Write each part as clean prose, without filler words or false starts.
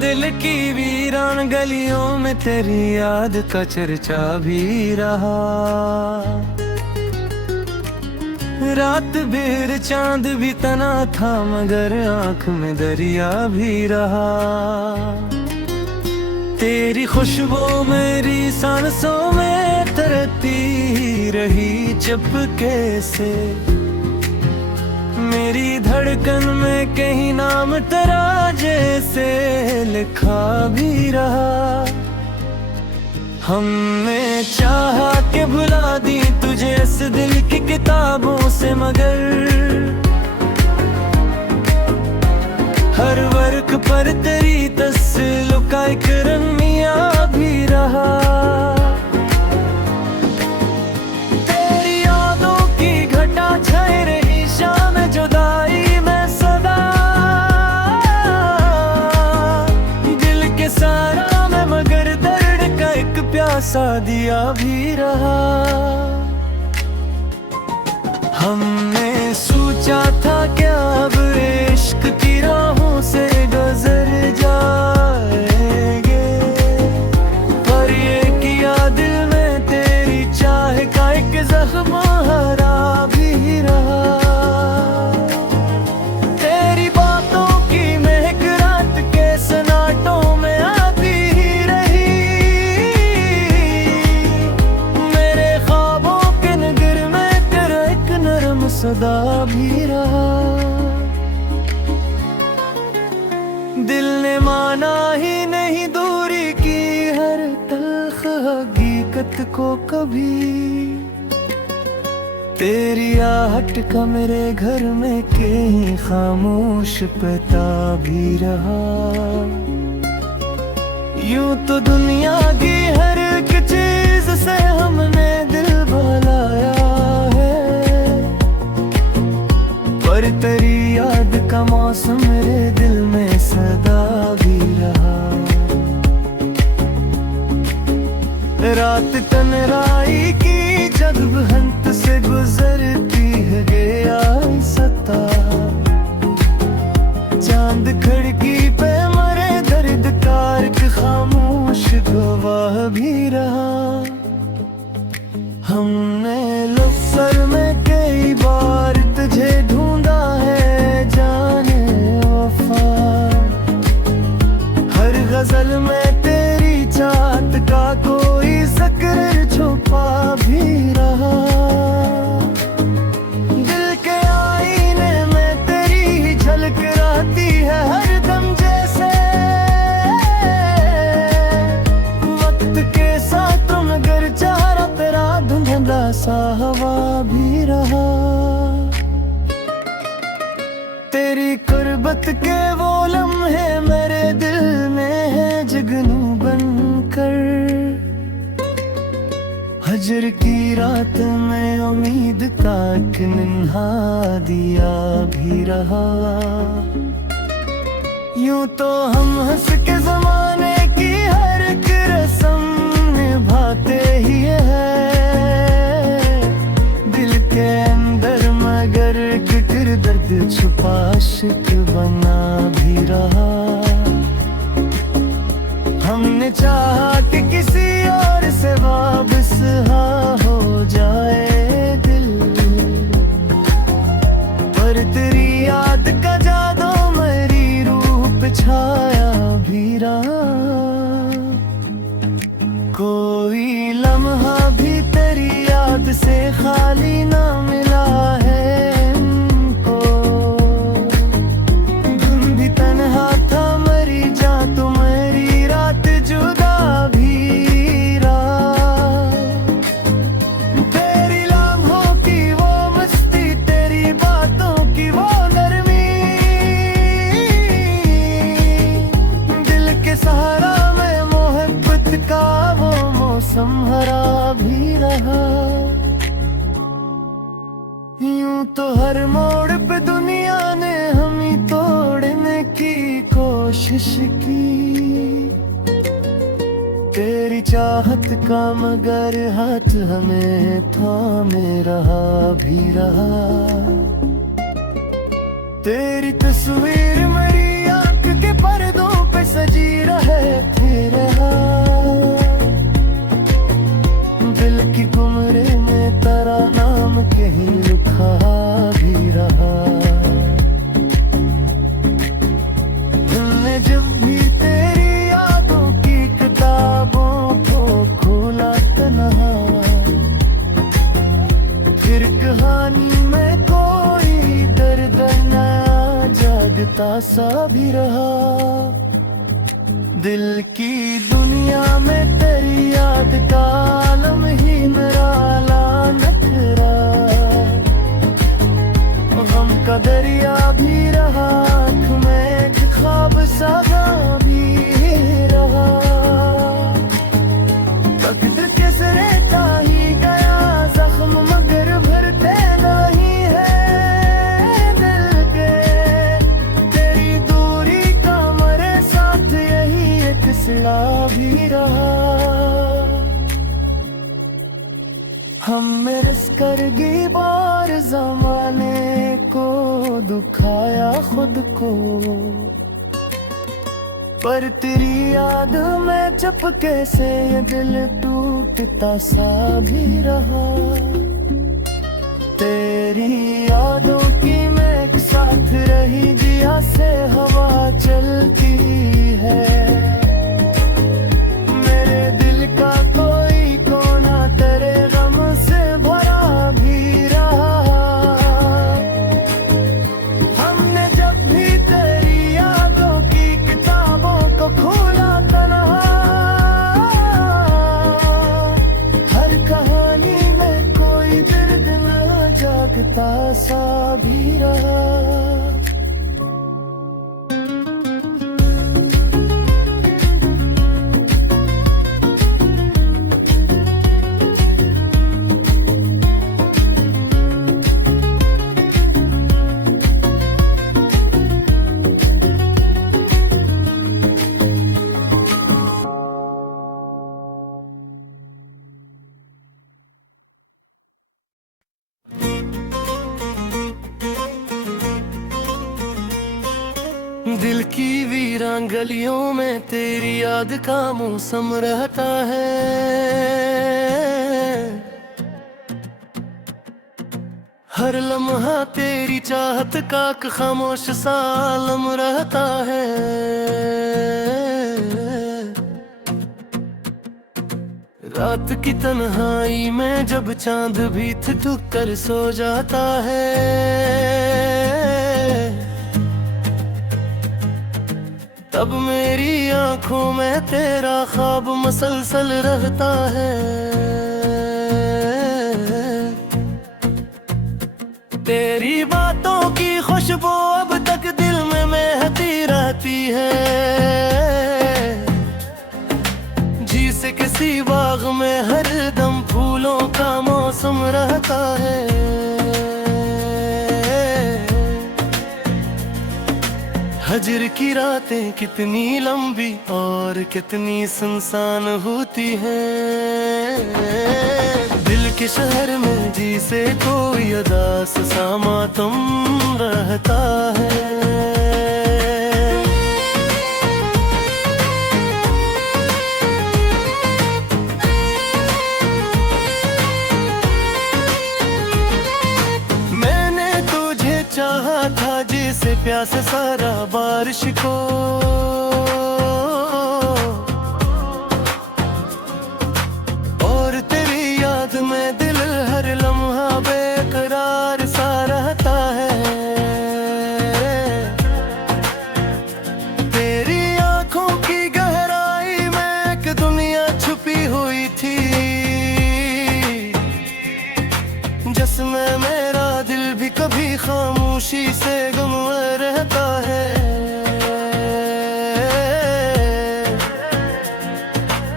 दिल की वीरान गलियों में तेरी याद का चर्चा भी रहा। रात भर चांद भी तना था मगर आंख में दरिया भी रहा। तेरी खुशबू मेरी सांसों में तरती रही चुपके से। मेरी धड़कन में कहीं नाम तेरा जैसे लिखा भी रहा। हमने चाहा के भुला दी तुझे इस दिल की किताबों से, मगर हर वर्क पर तेरी तस्वीर का एक रंगिया भी रहा। तेरी यादों की घटा छाए रही शाम जुदाई में सदा। दिल के सारा में मगर दर्द का एक प्यासा दिया भी रहा। हमने सोचा था क्या अब इश्क की राहों से गुजर जाएंगे, पर ये किया दिल में तेरी चाह का एक जख्म हरा भी रहा। तेरी बातों की महक रात के सन्नाटों में आती ही रही। मेरे ख्वाबों के नगर में तेरा एक नरम सदा भी रहा। दिल ने माना ही नहीं दूरी की हर तल्ख हकीकत को कभी। तेरी आहट का मेरे घर में कहीं खामोश पता भी रहा। यूं तो दुनिया की हर एक चीज से हमने दिल बहलाया है, पर तेरी याद का मौसम मेरे दिल में सदा भी रहा। रात तन्हाई की जब हंत से गुजरती है गया सता। चांद खिड़की पे मरे दर्द कार के खामोश गवाह भी रहा। हमने लफ्ज़ में कई बार तुझे ढूंढा है जाने वफा। हर गजल में तेरी चाहत का कोई जिक्र छुपा भी रहा। दिल के आईने में तेरी ही झलक रहती है हर दम जैसे। वक्त के साथ तुम अगर चेहरा तेरा धुंधला सा हवा भी रहा। तेरी कुर्बत के वो लम्हे मेरे दिल में है जुगनू बनकर। हजर की रात में उम्मीद का एक नन्हा दिया भी रहा। यूं तो हम हंस के जमाने की हर एक रस्म निभाते ही है। दिल के अंदर मगर फिक्र दर्द छुपा शिक बना भी रहा। हमने चाहा कि किसी और से वाबस्ता हो जाए दिल, पर तेरी याद का जादू मेरी रूह पे छाया भी रहा। कोई लम्हा भी तेरी याद से खाली ना मिला है हमको। तुम भी तन्हा था मरी जा तो मेरी रात जुदा भी रहा। तेरी लम्हों की वो मस्ती तेरी बातों की वो नरमी। दिल के सहारा में मोहब्बत का वो मौसम हरा भी रहा। यूं तो हर मोड़ पे दुनिया ने हम ही तोड़ने की कोशिश की। तेरी चाहत का मगर हाथ हमें थामे रहा भी रहा। तेरी तस्वीर मेरी आंख के पर्दों पे सजी रहे फिर दिल की कमरे में तेरा नाम कहीं लिखा भी रहा। हमने जब भी तेरी यादों की किताबों को खोला तन्हा, फिर कहानी में कोई दर्द नया जागता सा भी रहा। दिल की दुनिया में तेरी याद का आलम ही निराला नखरा, गम का दरिया भी रहा, आँख में एक ख्वाब सा भी रहा। तकदीर के सिरे था ही गया जख्म मगर भरते नहीं है दिल के, तेरी दूरी का मरे साथ यही एक सिला भी रहा। हमने रस करगी बार जमाने को दुखाया खुद को, पर तेरी याद में चपके से ये दिल टूटता सा भी रहा। तेरी यादों की मैं एक साथ रही जिया से हवा चलती है, मेरे दिल का कोई कोना तेरे गम से भरा भी रहा। हमने जब भी तेरी यादों की किताबों को खोला तन्हा, हर कहानी में कोई दर्द न जागता सा भी रहा। दिल की वीरान गलियों में तेरी याद का मौसम रहता है, हर लम्हा तेरी चाहत का खामोश सा आलम रहता है। रात की तन्हाई में जब चांद भी ठुक कर सो जाता है, तब मेरी आंखों में तेरा ख्वाब मसलसल रहता है। तेरी बातों की खुशबू अब तक दिल में महकती रहती है, जिसे किसी बाग में हर दम फूलों का मौसम रहता है। हजर की रातें कितनी लंबी और कितनी सुनसान होती हैं, दिल के शहर में जिसे कोई उदास सा मातम रहता है। चाहा था जिसे प्यास सारा बारिश को, और तेरी याद में दिल हर लम्हा बेकरार सा रहता है। तेरी आंखों की गहराई में एक दुनिया छुपी हुई थी, जिसमें मेरा दिल भी कभी खामोशी से गुम रहता है।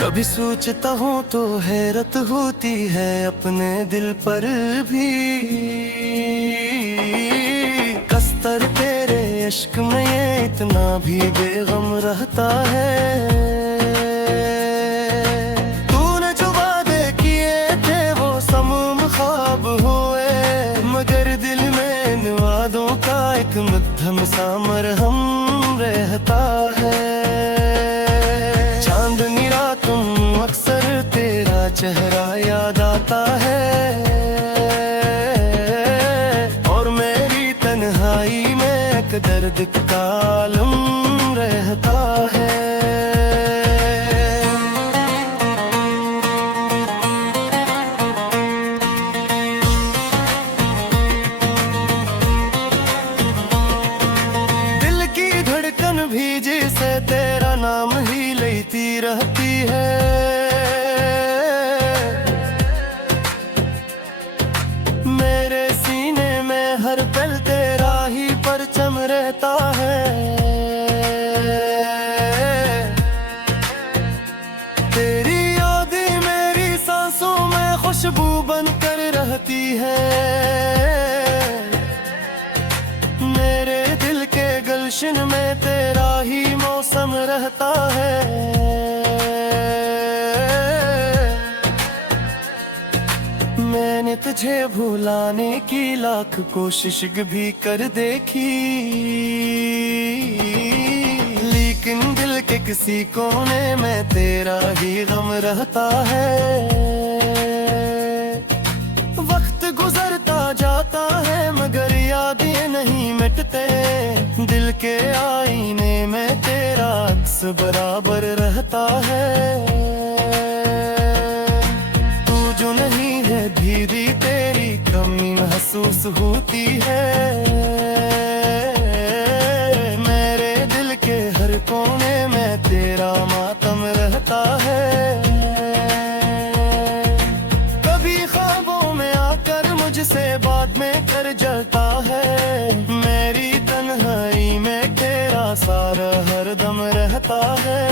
कभी सोचता हूँ तो हैरत होती है अपने दिल पर भी, कसतर तेरे इश्क में ये इतना भी बेगम रहता है। तूने जो वादे किए थे वो समूम ख्वाब हुए, मगर दिल में इन वादों का एक मध्यम सा मरहम रहता है। चेहरा याद आता है, और मेरी तन्हाई में एक दर्द का आलम रहता है। दिल की धड़कन भी जिसे तेरा नाम ही लेती रहती है, मेरे सीने में हर पल तेरा ही परचम रहता है। तेरी यादें मेरी सांसों में खुशबू बनकर रहती है, मेरे दिल के गुलशन में तेरा ही मौसम रहता है। मैंने तुझे भुलाने की लाख कोशिश भी कर देखी, लेकिन दिल के किसी कोने में तेरा ही गम रहता है। वक्त गुजरता जाता है मगर यादें नहीं मिटते, दिल के आईने में तेरा अक्स बराबर रहता है। तू जो नहीं है धीरे तेरी कमी महसूस होती है, मेरे दिल के हर कोने में तेरा मातम रहता है। कभी ख्वाबों में आकर मुझसे बाद में कर जलता है, मेरी तन्हाई में तेरा सारा हरदम रहता है।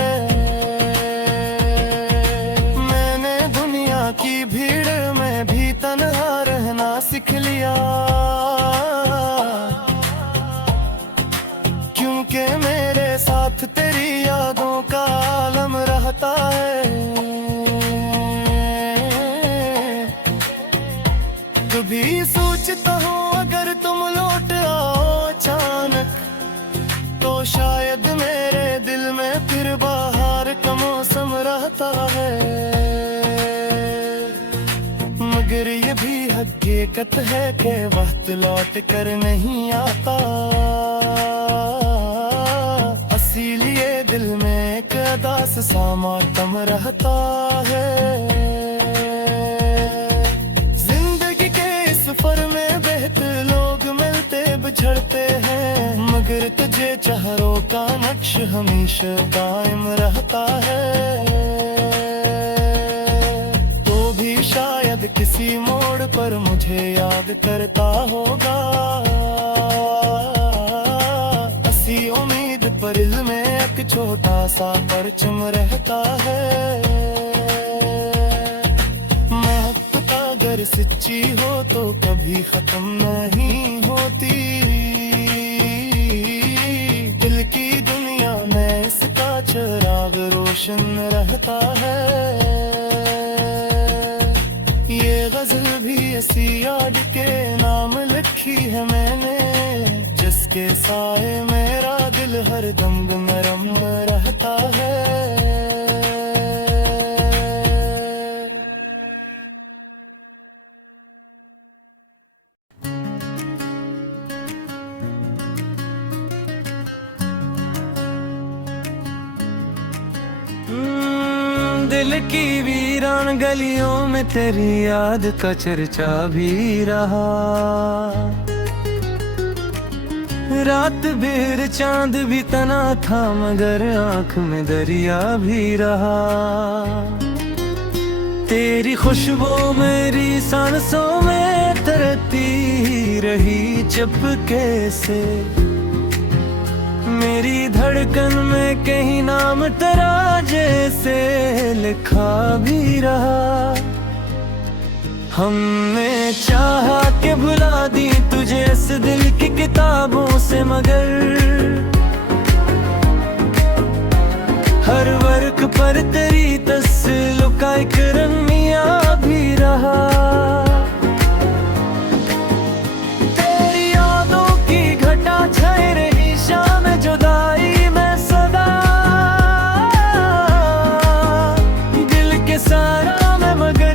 मैंने दुनिया की भीड़ में भी तन्हा रहना सीख लिया, क्योंकि मेरे साथ तेरी यादों का आलम रहता है। कभी सोचता हूँ अगर तुम लौट आओ अचानक, तो शायद मेरे दिल में फिर बाहर का मौसम रहता है। मगर ये भी हकीकत है कि वक्त लौट कर नहीं आता, इसीलिए दिल में एक अदास सा मातम रहता है। जिंदगी के इस सफर में बेहतर लोग मिलते बिछड़ते हैं, मगर तुझे चेहरों का नक्श हमेशा कायम रहता है। तो भी शायद किसी मोड़ पर मुझे याद करता होगा, ऐसी उम्मीद पर दिल में एक छोटा सा परचम रहता है। मोहब्बत अगर सच्ची हो तो कभी खत्म नहीं होती, दिल की दुनिया में इसका चिराग रोशन रहता है। ये गजल भी ऐसी याद के नाम लिखी है मैंने, जिसके साए मेरा दिल हर दम नरम रहता है। दिल की वीरान गलियों में तेरी याद का चर्चा भी रहा, रात भर चांद भी तना था मगर आँख में दरिया भी रहा। तेरी खुशबू मेरी सांसों में तरती रही चुपके से, मेरी धड़कन में कहीं नाम तेरा जैसे लिखा भी रहा। हमने चाहा कि भुला दी तुझे इस दिल की किताबों से, मगर हर वर्क पर तेरी तस्वीर का एक रंगिया भी रहा। तेरी यादों की घटा छाए रही शाम जुदाई में सदा, दिल के सारा में मगर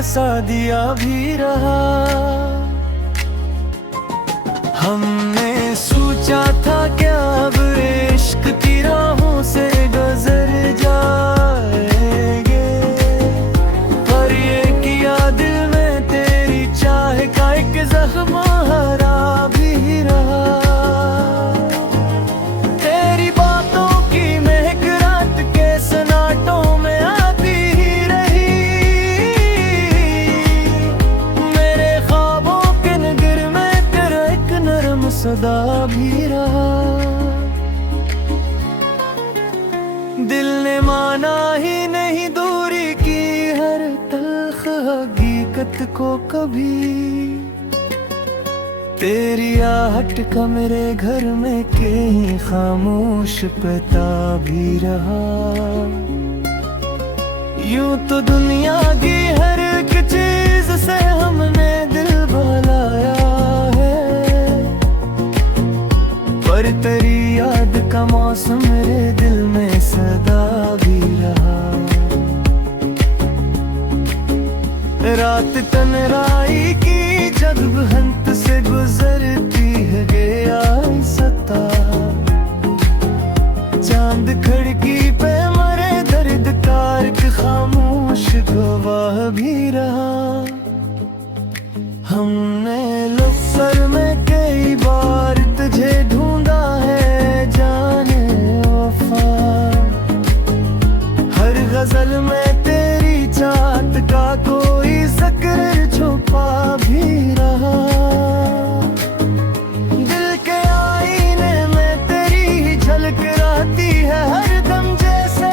सा दिया भी रहा। हमने सोचा था क्या अब इश्क की राहों से गुजर जाएंगे, पर ये किया दिल में तेरी चाह का एक जख्म हरा भी रहा। तेरी बातों की महक रात के सन्नाटों में आती ही रही, मेरे ख्वाबों के नगर में तेरा एक नरम सदा भी रहा। दिल ने माना ही नहीं दूरी की हर तल्ख हकीकत को कभी, तेरी आहट का मेरे घर में कहीं खामोश पता भी रहा। यूं तो दुनिया की हर एक चीज से हमने दिल बहलाया है, पर तेरी याद का मौसम मेरे दिल में सदा भी रहा। रात तन्हाई की जब हंत से गुजरती है गया सता, चांद खिड़की पे मरे दर्द का एक खामोश गवाह भी रहा। हमने लफ्ज़ में कई बार तुझे ढूंढा है जाने वफा, हर गजल में तेरी चाहत का कोई जिक्र छुपा भी रहा। दिल के आईने में तेरी ही झलक रहती है हर दम, जैसे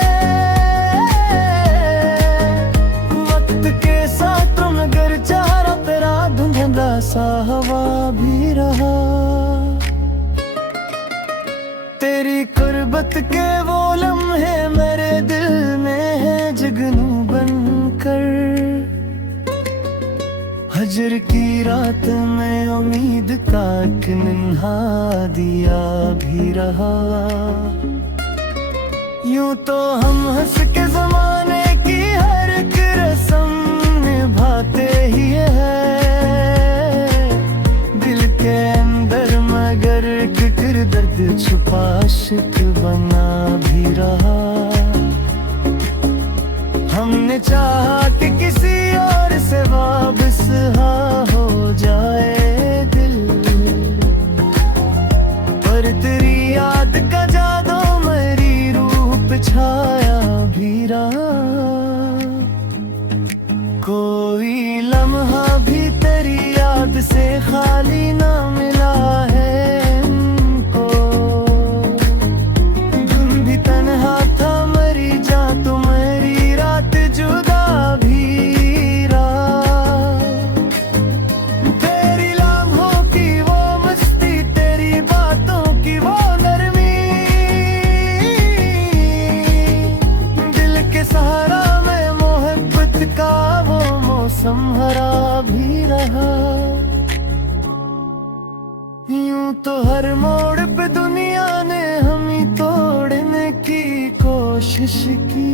वक्त के साथ मगर चेहरा तेरा धुंधला सा हवा भी रहा। तेरी कुर्बत के वो लम्हे मेरे दिल में है जगनू बनकर, हजर की रात में उम्मीद का एक नन्हा दिया भी रहा। यूं तो हम हंस के जमाने की हर एक रस्म निभाते ही है, दिल के अंदर मगर फिक्र दर्द छुपा इश्क बना भी रहा। हमने चाहा कि किसी और से वाबस्ता हो जाए दिल, पर तेरी याद का जादू मेरी रूह पे छाया भी रहा। कोई लम्हा भी तेरी याद से खाली ना मिला है हमको, दिन भी तन्हा था मरी जा तो मेरी रात जुदा भी रहा। तेरी लम्हों की वो मस्ती, तेरी बातों की वो नरमी, दिल के सहारा में मोहब्बत का वो मौसम हरा भी रहा। यूं तो हर मोड़ पे दुनिया ने हम ही तोड़ने की कोशिश की,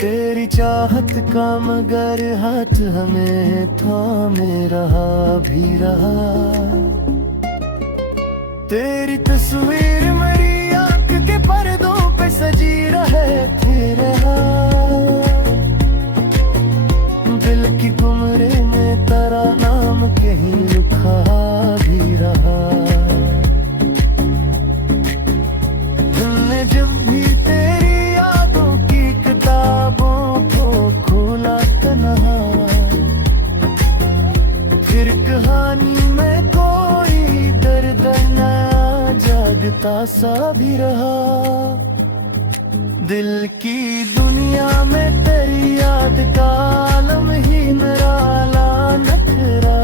तेरी चाहत का मगर हाथ हमें थामे रहा भी रहा। तेरी तस्वीर मेरी आंख के पर्दों पे सजी रहे थे रहा, दिल की कमरे में तेरा नाम कहीं लिखा भी रहा। हमने जब भी तेरी यादों की किताबों को खोला तन्हा, फिर कहानी में कोई दर्द नया जागता सा भी रहा। दिल की दुनिया में तेरी याद का आलम ही निराला नखरा,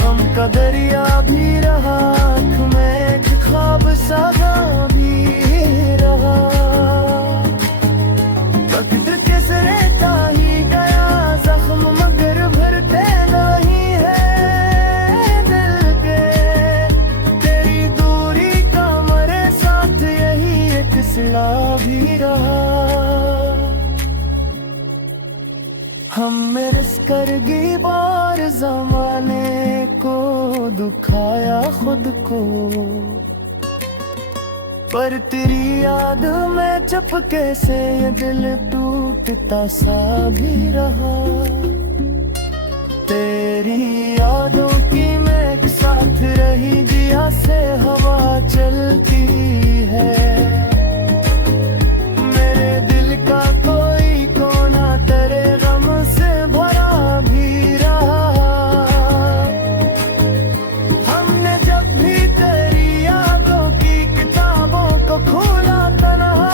गम का दरिया भी रहा, आँख में एक ख्वाब सादा भी रहा। वक्त के सरेता ही गया जख्म मगर भरते नहीं है दिल के, तेरी दूरी का मरे साथ यही एक सिला हमने रिस करगी बार जमाने को, दुखाया खुद को, पर तेरी याद में चुपके से ये दिल टूटता सा भी रहा। तेरी यादों की मैं एक साथ रही, जिया से हवा चलती है। मेरे दिल का कोई कोना तेरे गम से भरा भी रहा। हमने जब भी तेरी यादों की किताबों को खोला तन्हा,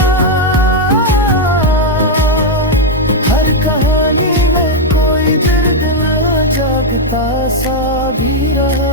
हर कहानी में कोई दर्द न जागता सा भी रहा।